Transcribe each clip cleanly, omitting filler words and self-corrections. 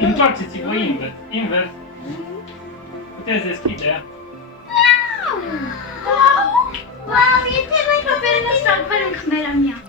Întoarceți-vă invers. Invers. Puteți deschide. Wow, e cel mai apropiat ăsta, fără în camera mea.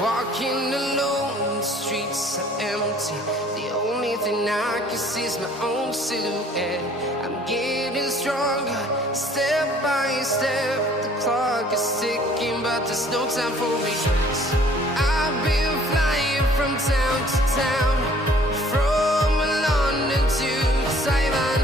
Walking alone, the streets are empty. The only thing I can see is my own silhouette. I'm getting stronger, step by step. The clock is ticking, but there's no time for regrets. I've been flying from town to town, from London to Taiwan.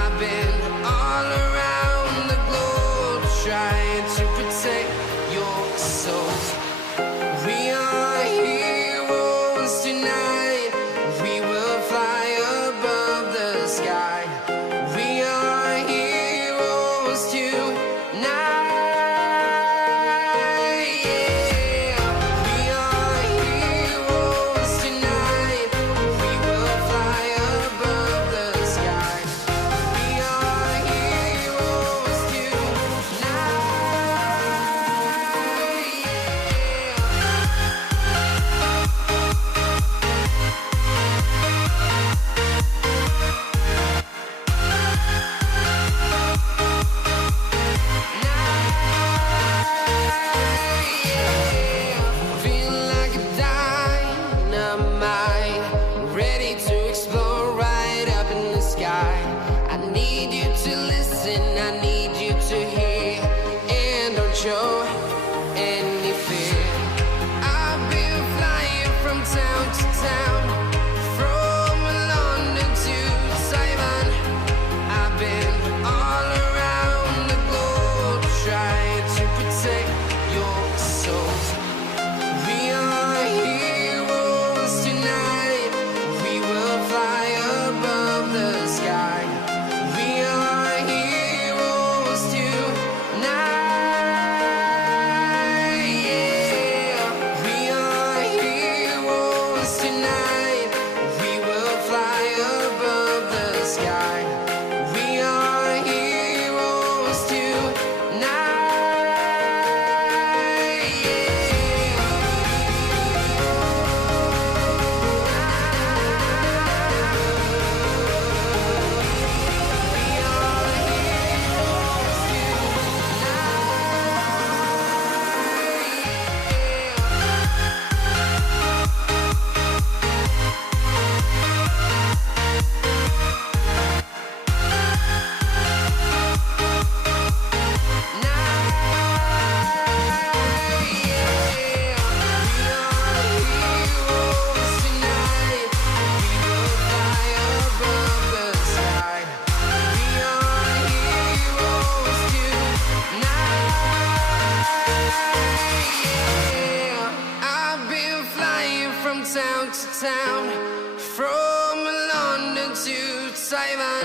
I've been all around the globe, trying to protect your soul. We are heroes tonight. We will fly above the sky. We are heroes tonight. Yeah. We are heroes tonight. town, from London to Taiwan.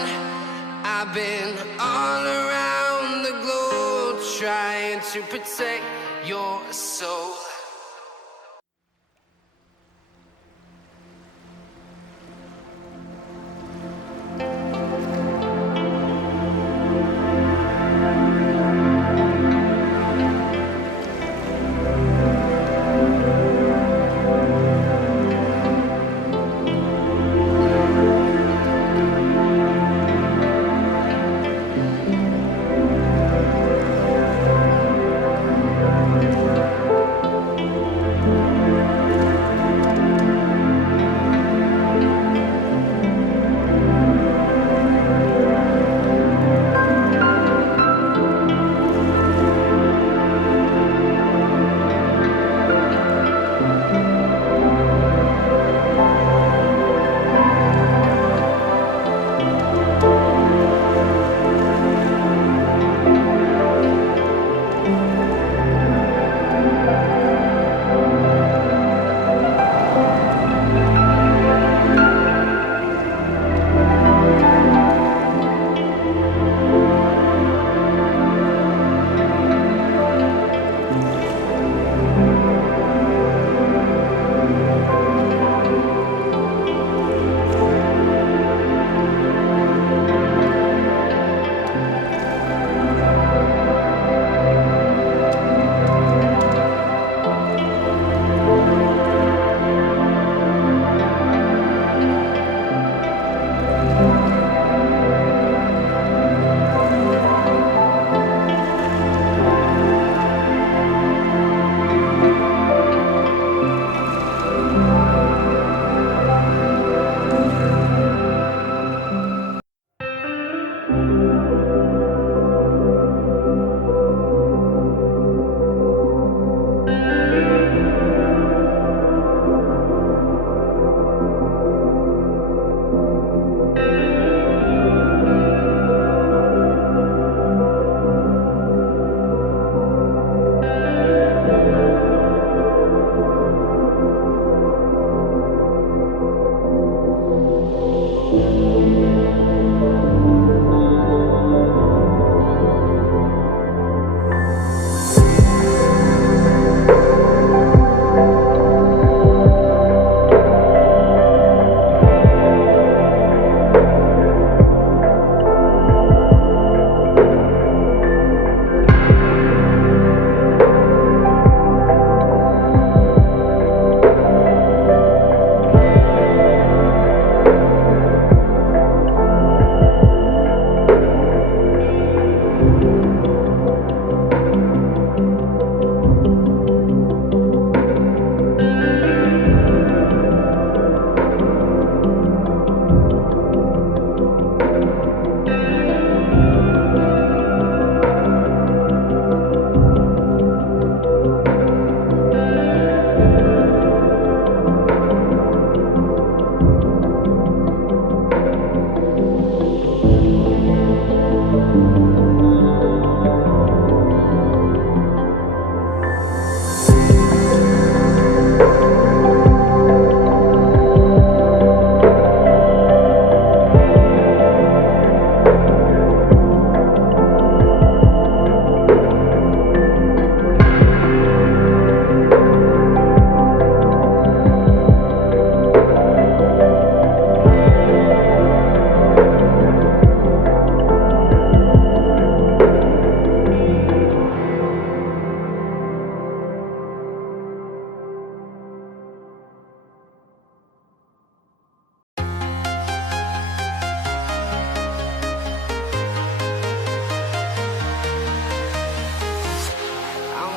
I've been all around the globe trying to protect your soul.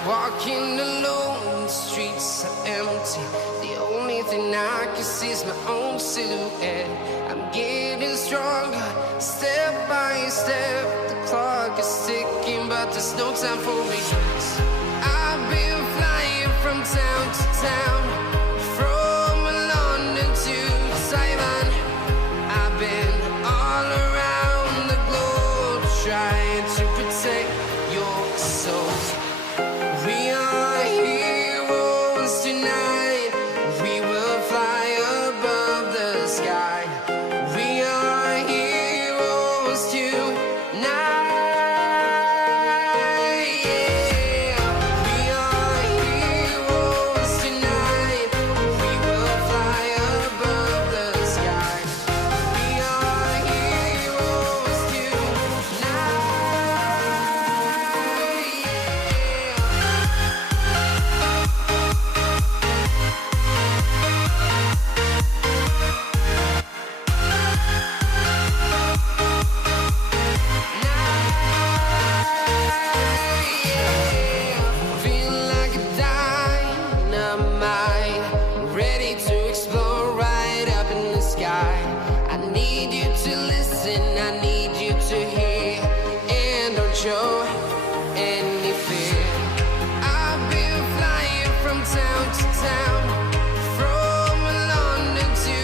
Walking alone, the streets are empty. The only thing I can see is my own silhouette. I'm getting stronger, step by step. The clock is ticking, but there's no time for me. I've been flying from town to town, from London to Taiwan. I've been all around the globe trying to protect your soul. We are heroes tonight. We will fly Yeah, we are heroes tonight. We will fly above the sky. We are heroes feel like a dynamite, ready to explode right up in the sky. I need you to listen, I need you to hear, and don't show any fear. I've been flying from town to town, from London to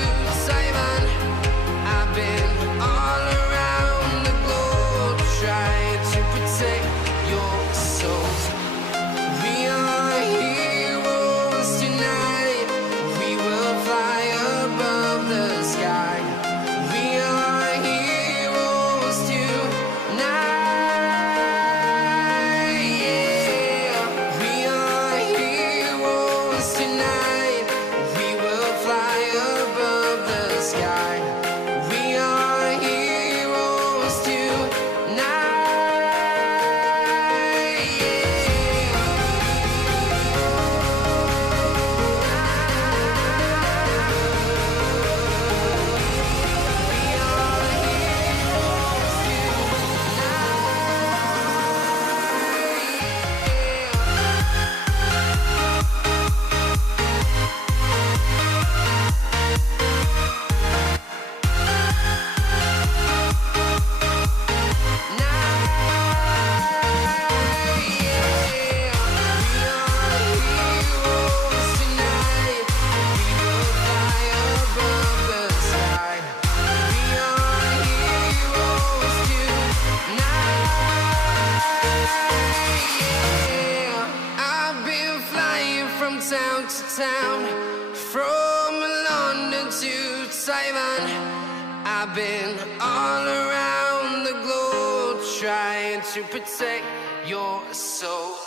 Taiwan. I've been all around the globe trying to protect your soul. We are heroes tonight. We will fly above the sky. We are heroes tonight. Yeah, we are heroes tonight. We will fly above the sky. We are heroes I've been flying from town to town, from London to Taiwan. I've been all around the globe trying to protect your soul.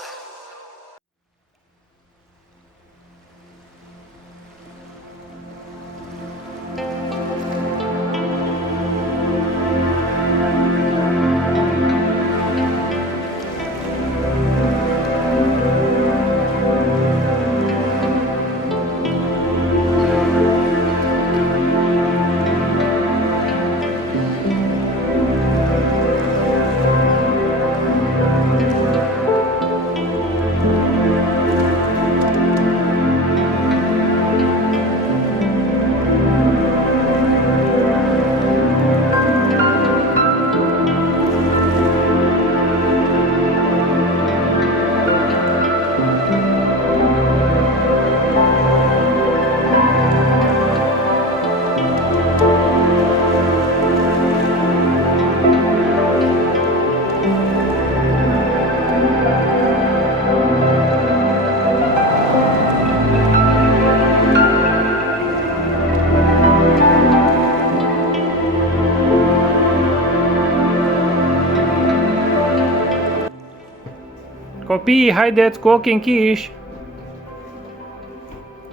Copii, haideți cu ochii închiși.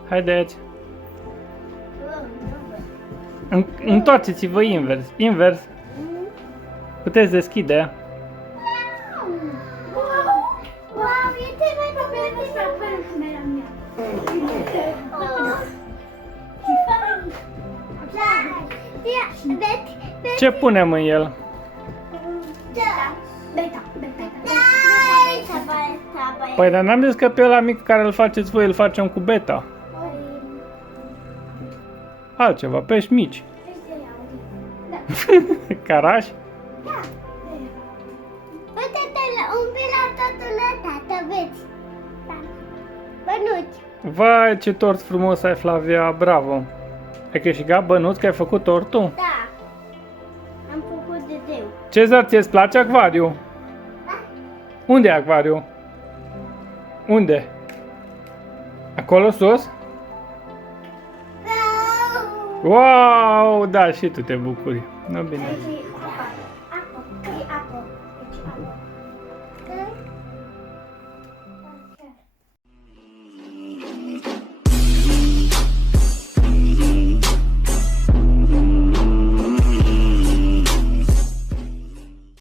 Haideți. Întoarceți-vă invers. Invers. Puteți deschide. Wow, e cel mai popular ăsta fără camera mea. Ce punem în el? Păi dar n-am zis că pe ăla mic care îl faceți voi îl facem cu beta. Altceva, pești mici. Caraș? Da. Uite-te un pic la totul ăsta, te vezi. Bănuți. Vai, ce tort frumos ai, Flavia, bravo. Ai câștigat bănuți că ai făcut tortul? Da. Am făcut de zeu. Cezar, ți-ți place acvariu? Da? Unde e acvariu? Unde? Acolo sus? Wow, da, și tu te bucuri. No, bine.